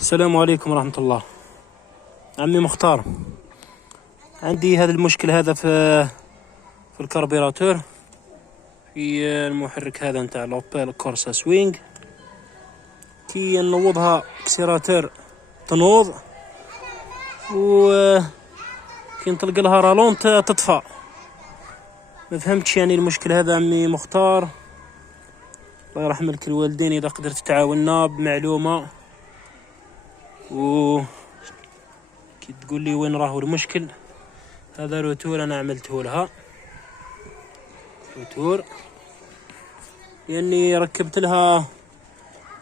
السلام عليكم ورحمة الله. عمي مختار، عندي هذا المشكل هذا في الكربيراتور، في المحرك هذا نتاع لوبيل كورسا سوينج. كي نوضها كسيراتور تنوض، و كي نطلق لها رالون تطفى. ما فهمتش يعني المشكل هذا عمي مختار، الله يرحم لك الوالدين اذا قدرت تعاوننا بمعلومة و كي تقول لي وين راهو المشكل. هذا روتور انا عملته لها، روتور لاني ركبت لها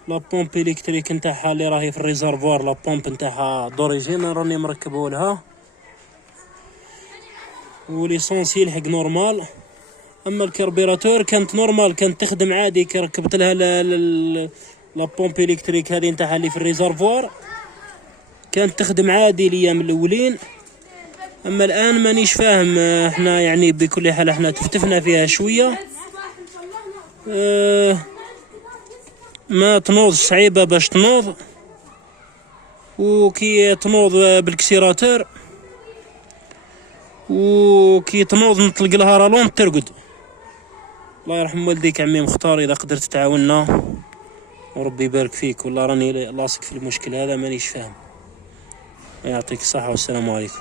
لا بومب الكتريك نتاعها اللي راهي في الريزرفوار، لا بومب نتاعها دوريجين راني مركبه لها، وليسونسي يلحق نورمال. اما الكربيراتور كانت نورمال، كانت تخدم عادي كي ركبت لها لا بومب الكتريك هذه نتاعها اللي في الريزرفوار، كانت تخدم عادي الايام الاولين. اما الان مانيش فاهم، احنا يعني بكل حال احنا تفتفنا فيها شويه، ما تنوض صعيبه باش تنوض، وكي تنوض بالكسيراتور وكي تنوض نطلق لها رالون ترقد. الله يرحم والديك عمي مختار، اذا قدرت تعاوننا وربي يبارك فيك. والله راني لاصق في المشكل هذا مانيش فاهم. يعطيك الصحه والسلام عليكم.